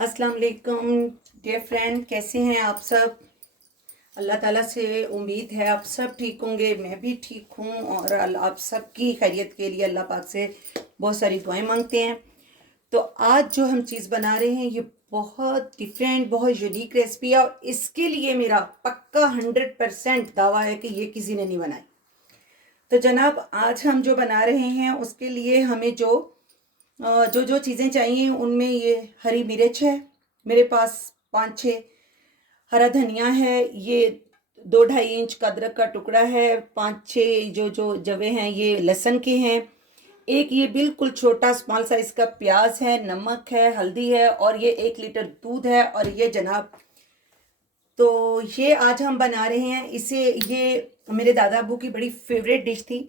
अस्सलाम वालेकुम dear friend, कैसे हैं आप सब। अल्लाह ताला से उम्मीद है आप सब ठीक होंगे, मैं भी ठीक हूँ और आप सबकी खैरियत के लिए अल्लाह पाक से बहुत सारी दुआएं मांगते हैं। तो आज जो हम चीज़ बना रहे हैं ये बहुत डिफरेंट, बहुत यूनिक रेसिपी है और इसके लिए मेरा पक्का 100% दावा है कि ये किसी ने नहीं बनाई। तो जनाब, आज हम जो बना रहे हैं उसके लिए हमें जो जो चीज़ें चाहिए उनमें ये हरी मिर्च है मेरे पास, 5-6 हरा धनिया है, ये 2-2.5 इंच का अदरक का टुकड़ा है, 5-6 जो जो जवे हैं ये लहसुन के हैं, एक ये बिल्कुल छोटा स्मॉल साइज का प्याज है, नमक है, हल्दी है और ये 1 लीटर दूध है। और ये जनाब, तो ये आज हम बना रहे हैं इसे, ये मेरे दादा अबू की बड़ी फेवरेट डिश थी।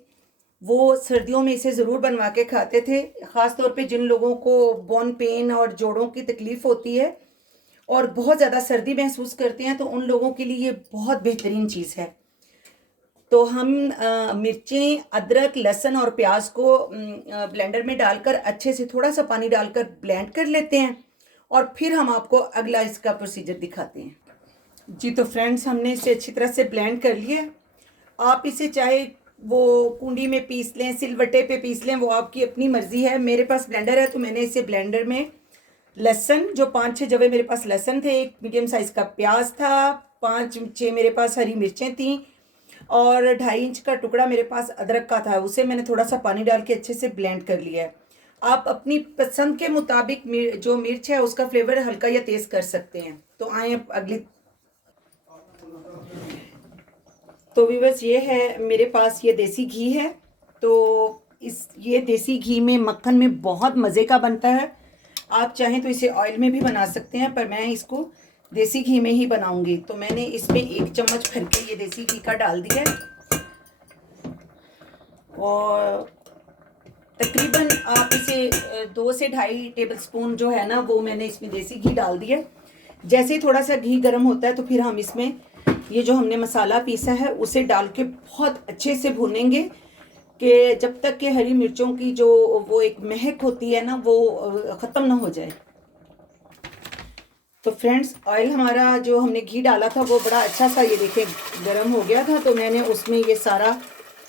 वो सर्दियों में इसे ज़रूर बनवा के खाते थे, ख़ास तौर पे जिन लोगों को बोन पेन और जोड़ों की तकलीफ़ होती है और बहुत ज़्यादा सर्दी महसूस करते हैं, तो उन लोगों के लिए ये बहुत बेहतरीन चीज़ है। तो हम मिर्चें, अदरक, लहसुन और प्याज को ब्लेंडर में डालकर अच्छे से थोड़ा सा पानी डालकर ब्लेंड कर लेते हैं और फिर हम आपको अगला इसका प्रोसीजर दिखाते हैं। जी तो फ्रेंड्स, हमने इसे अच्छी तरह से ब्लेंड कर लिया। आप इसे चाहे वो कुंडी में पीस लें, सिलवट्टे पे पीस लें, वो आपकी अपनी मर्जी है। मेरे पास ब्लेंडर है तो मैंने इसे ब्लेंडर में लहसुन, जो 5-6 जवे मेरे पास लहसुन थे, एक मीडियम साइज़ का प्याज था, 5-6 मेरे पास हरी मिर्चें थीं और 2.5 इंच का टुकड़ा मेरे पास अदरक का था, उसे मैंने थोड़ा सा पानी डाल के अच्छे से ब्लेंड कर लिया है। आप अपनी पसंद के मुताबिक जो मिर्च है उसका फ्लेवर हल्का या तेज़ कर सकते हैं। तो आए अगली। तो व्यूअर्स, ये है मेरे पास, ये देसी घी है। तो ये देसी घी में मक्खन में बहुत मज़े का बनता है। आप चाहें तो इसे ऑयल में भी बना सकते हैं, पर मैं इसको देसी घी में ही बनाऊंगी। तो मैंने इसमें 1 चम्मच भर के ये देसी घी का डाल दिया और तकरीबन आप इसे 2 से 2.5 टेबल स्पून जो है ना, वो मैंने इसमें देसी घी डाल दिया। जैसे ही थोड़ा सा घी गर्म होता है तो फिर हम इसमें ये जो हमने मसाला पीसा है उसे डाल के बहुत अच्छे से भूनेंगे कि जब तक कि हरी मिर्चों की जो वो एक महक होती है ना, वो ख़त्म ना हो जाए। तो फ्रेंड्स, ऑयल हमारा जो हमने घी डाला था वो बड़ा अच्छा सा, ये देखें, गर्म हो गया था। तो मैंने उसमें ये सारा,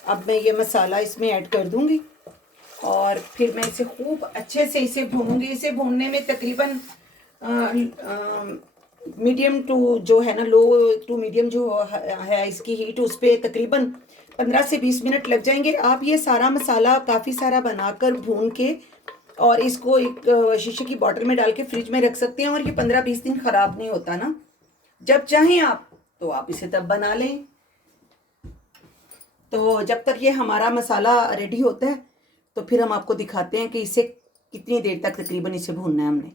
अब मैं ये मसाला इसमें ऐड कर दूंगी और फिर मैं इसे खूब अच्छे से इसे भूनूंगी। इसे भूनने में तकरीबन मीडियम टू जो है ना, लो टू मीडियम जो है इसकी हीट, उस पर तकरीबन 15 से 20 मिनट लग जाएंगे। आप ये सारा मसाला काफ़ी सारा बनाकर भून के और इसको एक शीशे की बॉटल में डाल के फ्रिज में रख सकते हैं और ये 15-20 दिन ख़राब नहीं होता ना। जब चाहें आप तो आप इसे तब बना लें। तो जब तक ये हमारा मसाला रेडी होता है तो फिर हम आपको दिखाते हैं कि इसे कितनी देर तक तकरीबन इसे भूनना है हमने।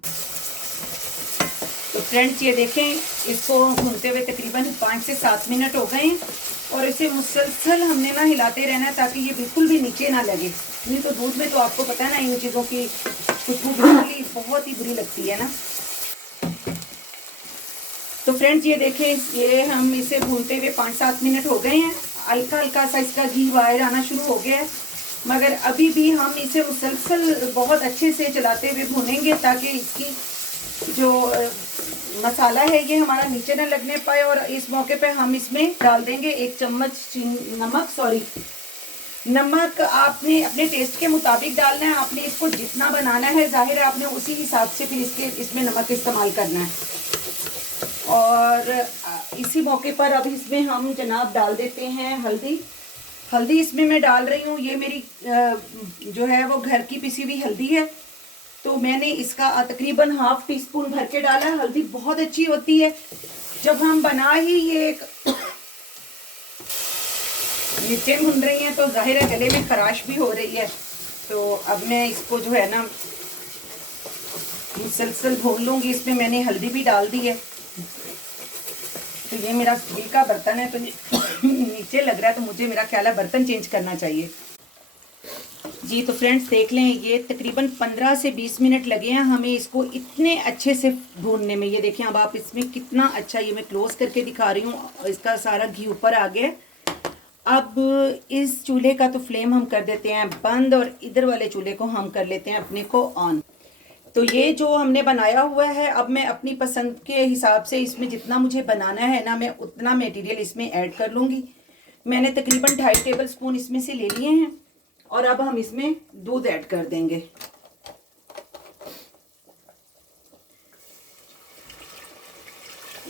तो फ्रेंड्स, ये देखें, इसको भूनते हुए तकरीबन 5 से 7 मिनट हो गए हैं और इसे मुसलसल हमने ना हिलाते रहना है ताकि ये बिल्कुल भी नीचे ना लगे। नहीं तो दूध में तो आपको पता है ना, इन चीज़ों की खुशबू बिल्कुल बहुत ही बुरी लगती है ना। तो फ्रेंड्स, ये देखें, ये हम इसे भूनते हुए 5-7 मिनट हो गए हैं। हल्का हल्का सा इसका घी बाहर आना शुरू हो गया है, मगर अभी भी हम इसे मुसलसल बहुत अच्छे से चलाते हुए भूनेंगे ताकि इसकी जो मसाला है ये हमारा नीचे न लगने पाए। और इस मौके पे हम इसमें डाल देंगे 1 चम्मच नमक आपने अपने टेस्ट के मुताबिक डालना है। आपने इसको जितना बनाना है, जाहिर है आपने उसी हिसाब से फिर इसमें नमक इस्तेमाल करना है। और इसी मौके पर अब इसमें हम जनाब डाल देते हैं हल्दी इसमें मैं डाल रही हूँ। ये मेरी जो है वो घर की पिसी हुई हल्दी है, तो मैंने इसका तकरीबन ½ टीस्पून भर के डाला है। हल्दी बहुत अच्छी होती है। जब हम बना ही ये मिर्चें भुन रही हैं तो जाहिर है गले में खराश भी हो रही है। तो अब मैं इसको जो है ना मुसलसल भून लूँगी। इसमें मैंने हल्दी भी डाल दी है। तो ये मेरा स्टील का बर्तन है तो नीचे लग रहा है, तो मुझे मेरा ख्याल है बर्तन चेंज करना चाहिए। जी तो फ्रेंड्स, देख लें, ये तकरीबन 15 से 20 मिनट लगे हैं हमें इसको इतने अच्छे से भूनने में। ये देखें, अब आप इसमें कितना अच्छा, ये मैं क्लोज करके दिखा रही हूँ, इसका सारा घी ऊपर आ गया। अब इस चूल्हे का तो फ्लेम हम कर देते हैं बंद और इधर वाले चूल्हे को हम कर लेते हैं अपने को ऑन। तो ये जो हमने बनाया हुआ है, अब मैं अपनी पसंद के हिसाब से इसमें जितना मुझे बनाना है ना, मैं उतना मटेरियल इसमें ऐड कर लूँगी। मैंने तकरीबन 2.5 टेबल स्पून इसमें से ले लिए हैं और अब हम इसमें दूध ऐड कर देंगे।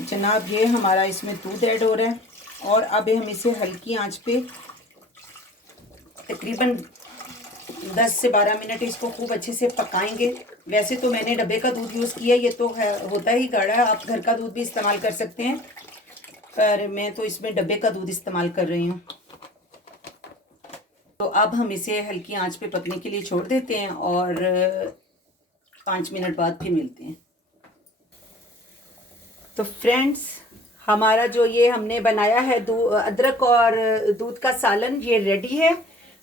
जनाब ये हमारा इसमें दूध ऐड हो रहा है और अब हम इसे हल्की आंच पे तकरीबन 10 से 12 मिनट इसको खूब अच्छे से पकाएंगे। वैसे तो मैंने डब्बे का दूध यूज़ किया, ये तो होता ही गाढ़ा है, आप घर का दूध भी इस्तेमाल कर सकते हैं, पर मैं तो इसमें डब्बे का दूध इस्तेमाल कर रही हूँ। तो अब हम इसे हल्की आंच पे पकने के लिए छोड़ देते हैं और 5 मिनट बाद फिर मिलते हैं। तो फ्रेंड्स, हमारा जो ये हमने बनाया है अदरक और दूध का सालन, ये रेडी है।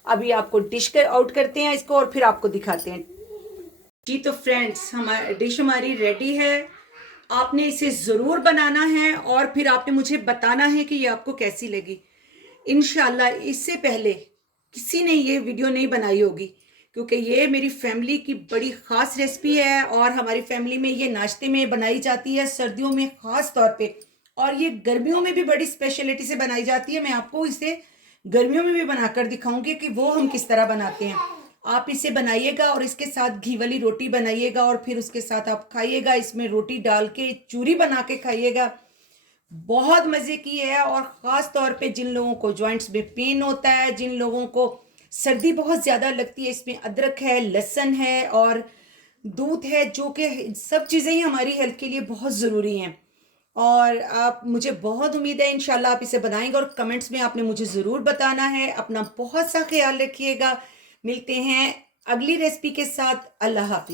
अभी आपको डिश आउट करते हैं इसको और फिर आपको दिखाते हैं। जी तो फ्रेंड्स, हमारी डिश हमारी रेडी है। आपने इसे ज़रूर बनाना है और फिर आपने मुझे बताना है कि ये आपको कैसी लगी। इंशाल्लाह इससे पहले किसी ने ये वीडियो नहीं बनाई होगी, क्योंकि ये मेरी फैमिली की बड़ी ख़ास रेसिपी है और हमारी फैमिली में ये नाश्ते में बनाई जाती है, सर्दियों में ख़ास तौर पे, और ये गर्मियों में भी बड़ी स्पेशलिटी से बनाई जाती है। मैं आपको इसे गर्मियों में भी बनाकर दिखाऊंगी कि वो हम किस तरह बनाते हैं। आप इसे बनाइएगा और इसके साथ घी वाली रोटी बनाइएगा और फिर उसके साथ आप खाइएगा, इसमें रोटी डाल के चूरी बना के खाइएगा। बहुत मज़े की है। और ख़ास तौर पे जिन लोगों को जॉइंट्स में पेन होता है, जिन लोगों को सर्दी बहुत ज़्यादा लगती है, इसमें अदरक है, लहसुन है और दूध है, जो कि सब चीज़ें ही हमारी हेल्थ के लिए बहुत ज़रूरी हैं। और आप, मुझे बहुत उम्मीद है इंशाल्लाह आप इसे बनाएंगे और कमेंट्स में आपने मुझे ज़रूर बताना है। अपना बहुत सा ख्याल रखिएगा। मिलते हैं अगली रेसिपी के साथ। अल्लाह हाफिज़।